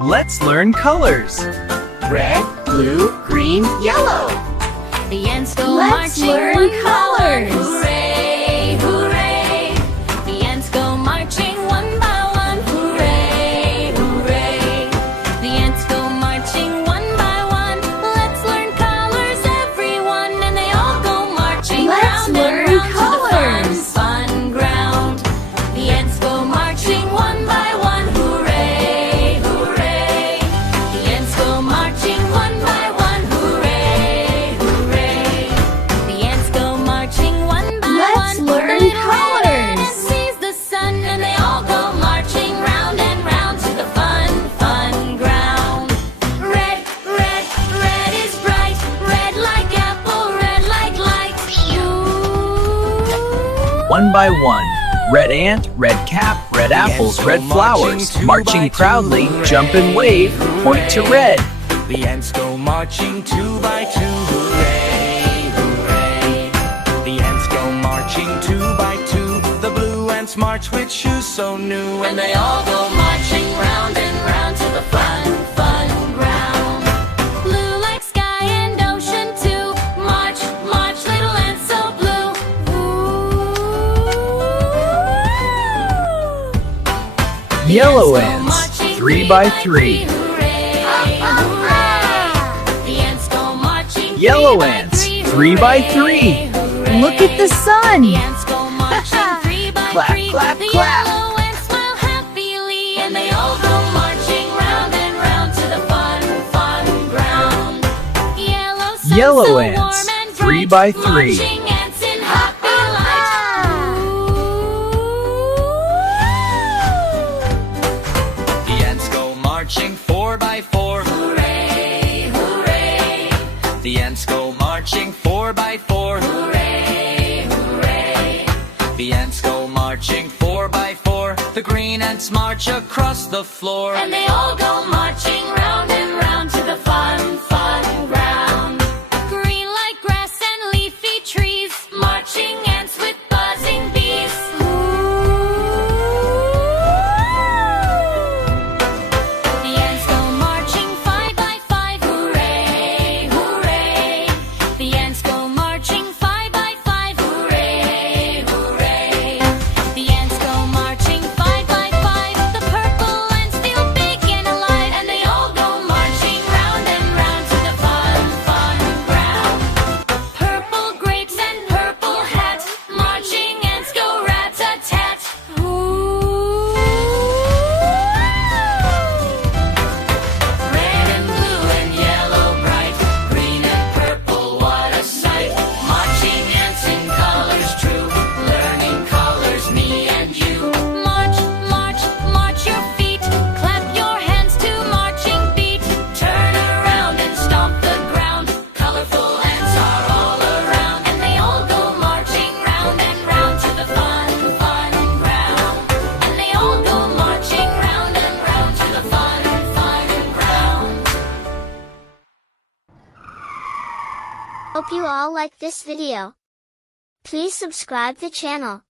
Let's learn colors. Red, blue, green, yellow. The ants go Let's marching learn one by colors. one. Hooray, hooray. The ants go marching one by one. Hooray, hooray. The ants go marching one by one. Let's learn colors, everyone. And they all go marching Let's round learn and round colors. to the fun ground. The ants go marching one by one. Hooray, hooray. The ants go marching one by one. Hooray, hooray. The ants go marching one by Let's one. learn The little red colors. ant sees the sun, and they all go marching round and round to the fun, fun ground. Red, red, red is bright. Red like apple, red like light. Ooh. One by one. Red ant, red cap, red apples, ants red go flowers. marching two by Marching two. proudly, jump and wave, point to red. The ants go marching two by two. Hooray, hooray. The ants go marching two by two. The blue ants march with shoes so new. And they all go marching round and round to the fun, fun ground. Blue like sky and ocean too. March, march, little ants so blue. Ooh. Yellow The ants, marching 3 by 3. Hooray, hooray. The ants go marching Yellow 3 by ants, 3. 3 by 3. Hooray. Look at the sun. The ants go marching 3 by Clap, 3. clap, The clap. yellow ants smile happily, and they all go marching round and round to the fun, fun ground. Yellow sun Yellow so ants, warm and 3 bright, by 3. marching ants in happy light. The ants go marching 4 by 4. Hooray, hooray, The ants go marching 4 by 4. hooray, hooray. The ants go marching 4 by 4. The green ants march across the floor. And they all go marching round and round to the fun, fun ground. Green like grass and leafy trees, marching ants with buzzing bees. The ants go marching 5 by 5. Hooray, hooray. The ants go marching 5 by 5. Hooray, hooray. The ants go marching 5 by 5. The purple ants feel big and alive, and they all go marching round and round to the fun, fun ground. Purple grapes and purple hats, marching ants go rat-a-tat. Ooh. Red and blue and yellow bright, green and purple, what a sight. Marching ants in colors true, learning colors, me and you. March, march, march your feet, clap your hands to marching beat. Turn around and stomp the ground, colorful ants are all around. And they all go marching round and round to the fun, fun ground. And they all go marching round and round to the fun, fun ground. Hope you all like this video. Please subscribe the channel.